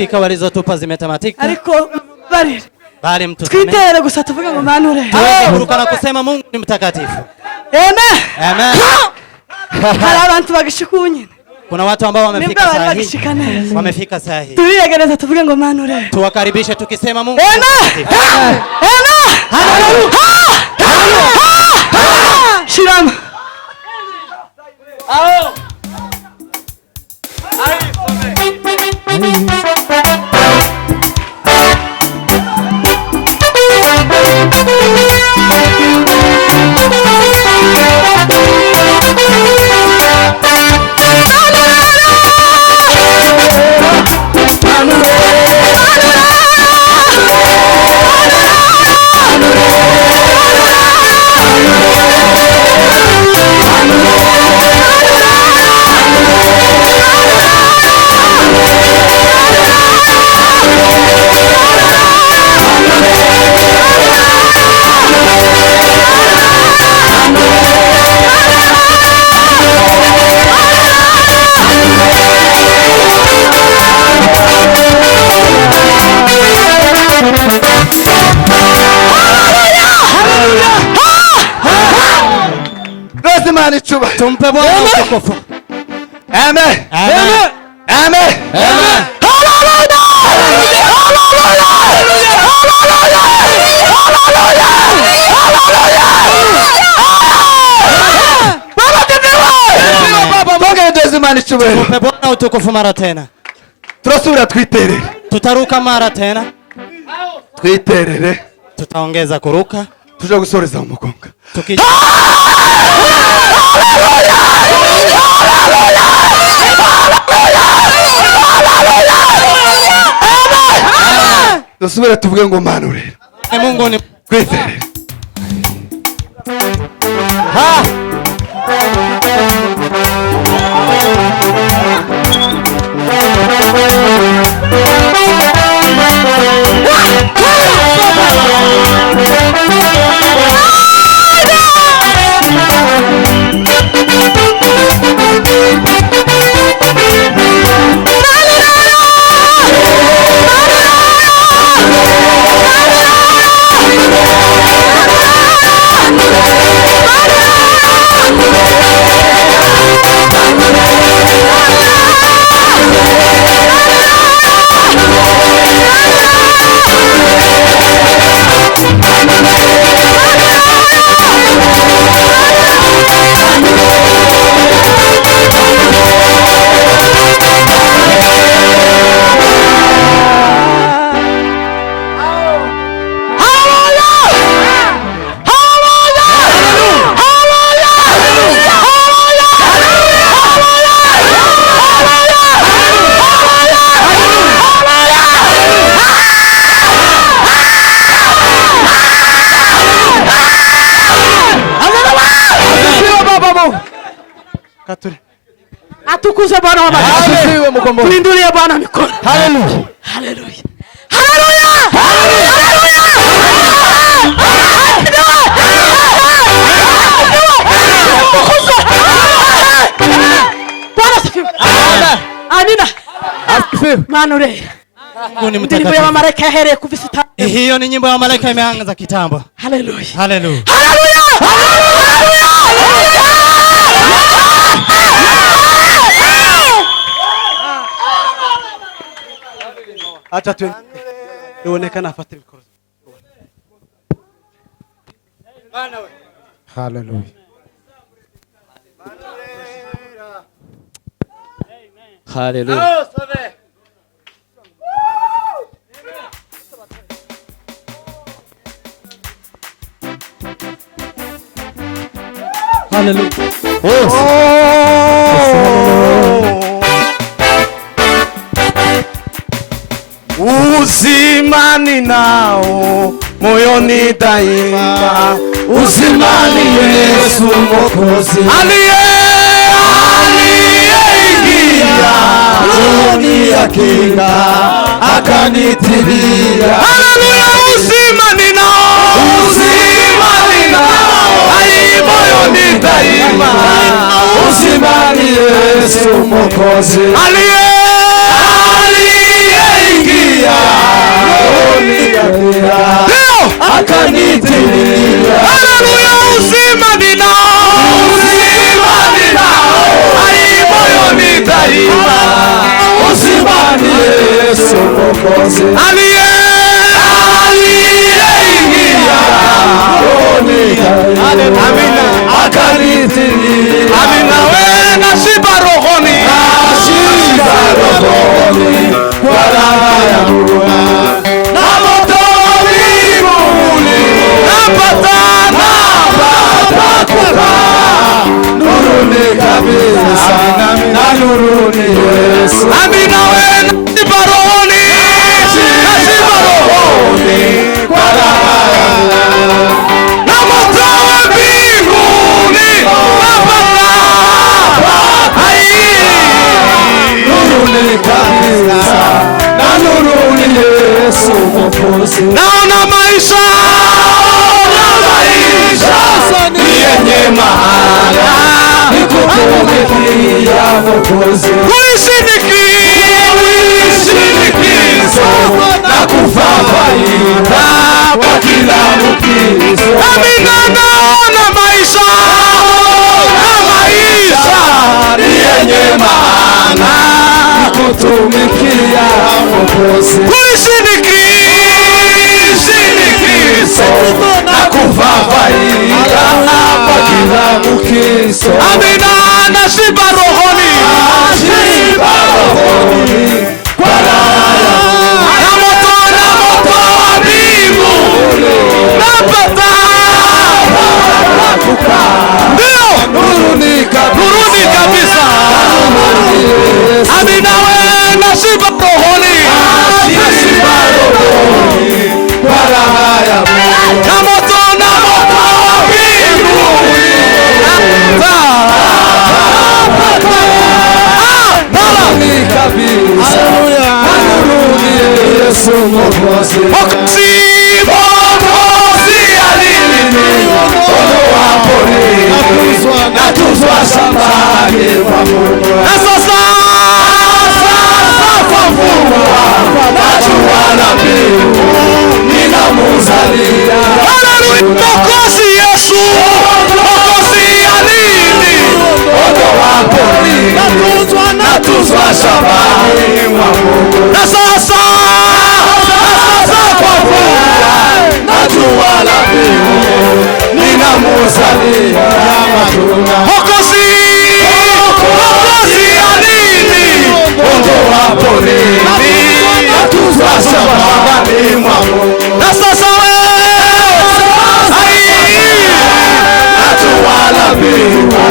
dakika walizotupa zimetamatika. Ariko bari bali mtusamee. Twitere gusa tuvuge ngo manure. Kurukana kusema Mungu ni mtakatifu. Amen. Amen. Hari abantu bagishikunyine. Kuna watu ambao wamefika saa hii. Wamefika saa hii. Tuiyegereza tuvuge ngo manure. Tuwakaribishe tukisema Mungu. Amen. Amen. Hallelujah. Shirama. Ao. Tumpe Bwana utukufu. Amen. Amen. Amen. Amen. Tumpe Bwana utukufu mara tena. Turasubira twiterere. Tutaruka mara tena. Twiterere. Tutaongeza kuruka. Tuje gusoreza mu mugongo. Tukija dusubire tuvuge ngo manure. Mungu ni twiterere. Atukuze Bwana wa majeshi. Tuindulie Bwana mikono. Hallelujah. Hallelujah. Hallelujah. Bwana sifiwe. Amina. Asifiwe. Manure. Mungu ni Ndiyo mtakatifu. ya malaika yahereye kuvista. Hiyo ni nyimbo ya malaika imeanza kitambo. Hallelujah. Hallelujah. Acha tu ionekana afate mikono. Hallelujah. Hallelujah. Hallelujah. Uzimani nao moyoni daima, uzimani Yesu Mwokozi aliyeingia rohoni ya kinga akanitilia. Haleluya! Uzimani nao ai moyoni daima, uzimani Yesu Mwokozi aliyeingia naona maisha ni yenye maana, nikutumikia Mwokozi. Kuishi ni Kristo na kufa faida kwa kila Mkristo. Amina, naona maisha ni yenye maana, nikutumikia Mwokozi. Kuishi ni Kristo na kufa faida kwa kila Mkristo. Amina, nashiba rohoni kwa raha na moto wa mbingu napata. Ndio nuruni kabisa. Amina, we nashiba rohoni kwa raha ya Mungu na moto wa mbingu Yesu Mwokozi. Mwokozi aliondoa porini, natuzwa shambani kwa Mungu. Na sasa kwa mvua najua na mbingu ninamuzalia. Mwokozi Yesu, Mwokozi aliondoa porini, natuzwa shambani mwa Mungu. Na sasa kwa mvua najua na mbingu ninamuzalia matunda. Mwokozi aliondoa porini, natuzwa shambani mwa Mungu. Na sasa najua na mbingu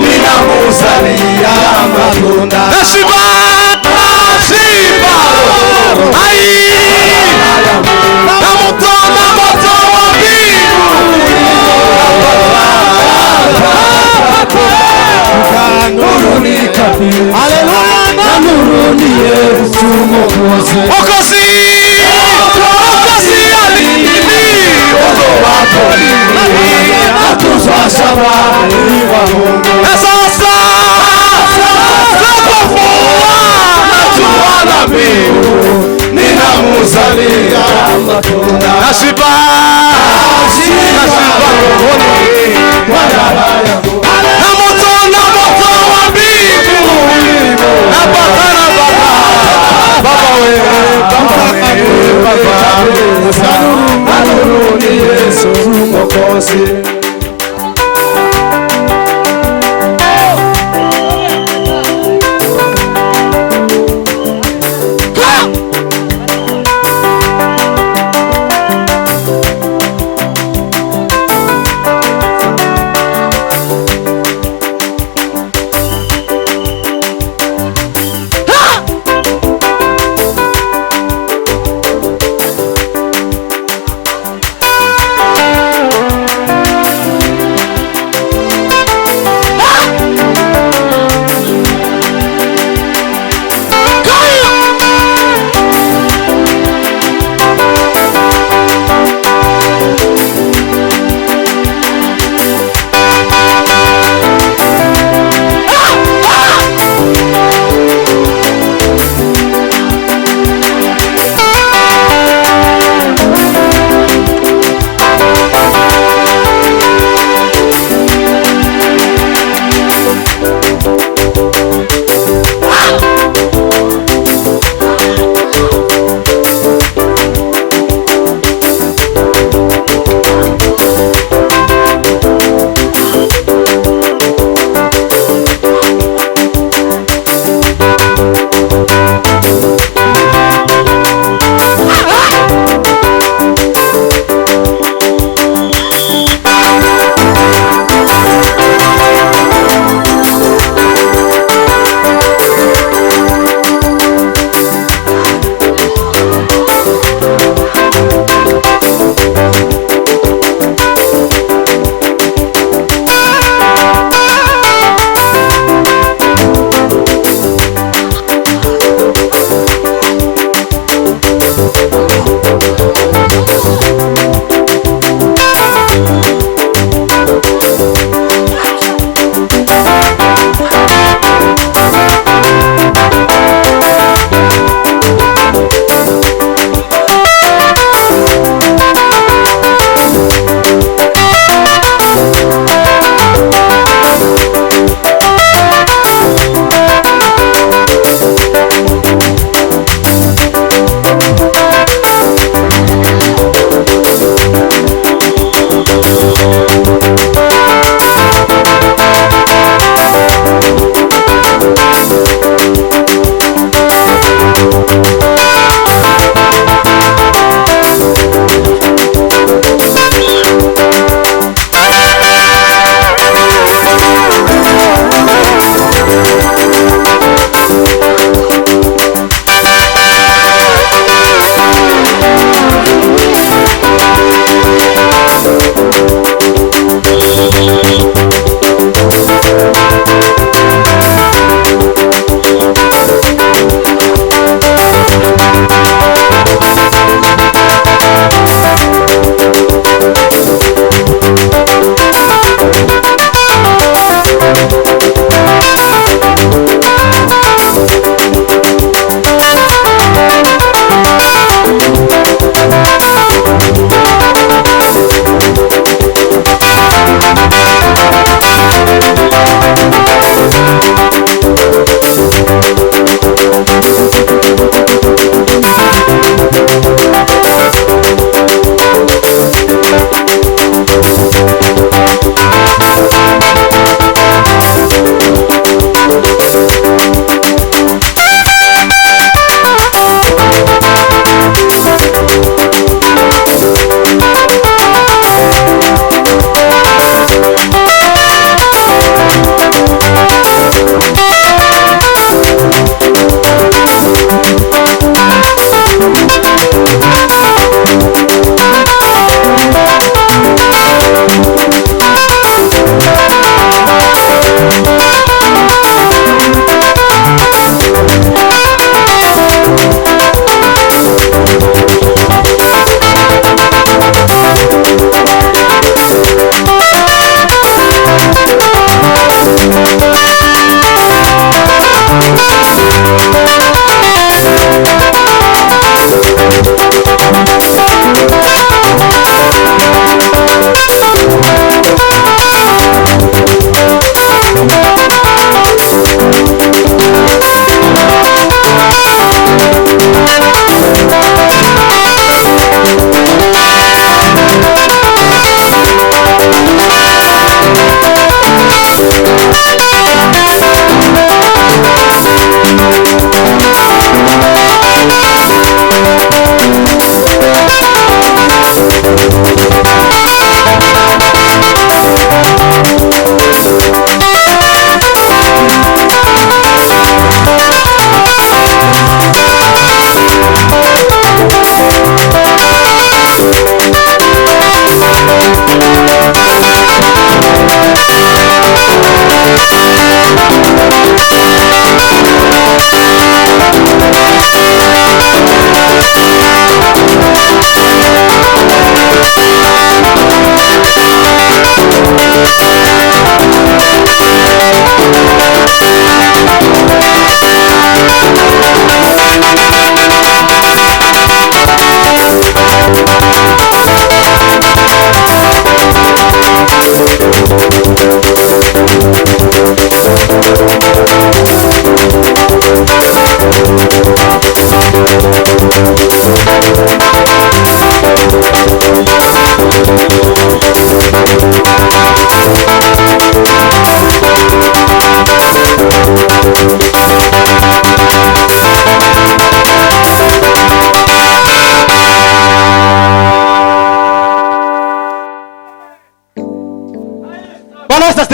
ninamuzalia matunda. Nashiba na moto wa mbingu nuruni kabisa. Haleluya, na nuruni Yesu Mwokozi. Mwokozi aliondoa porini, natuzwa shambani mwa Mungu. Na sasa kwa mvua najua na mbingu ninamuzalia matunda. Nashiba rohoni kwa raha ya Mungu na moto wa mbingu napata. Baba wewe, na nuruni Yesu Mwokozi.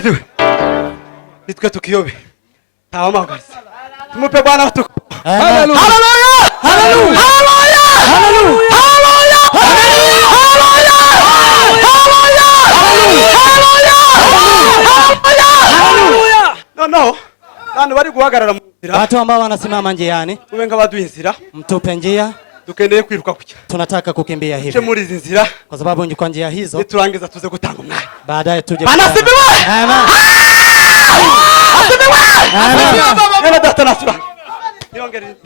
asifiwe. Nitwe tukiyobe. Tawamagaza. Tumupe Bwana utukufu. Haleluya. Haleluya. Haleluya. Haleluya. No. Nani bari guhagarara mu nzira. Watu ambao wanasimama njiani. Ubenga baduha inzira. Mtupe njia. Dukeneye kwiruka kuki. Tunataka kukimbia hivi. Je muri izi nzira. Kwa sababu kwa njia hizo. Niturangiza tuze gutanga umwanya. Baadaye tuje. Anasifiwe. Amen. Asifiwe. Amen. Nenda data nasura. Niongere.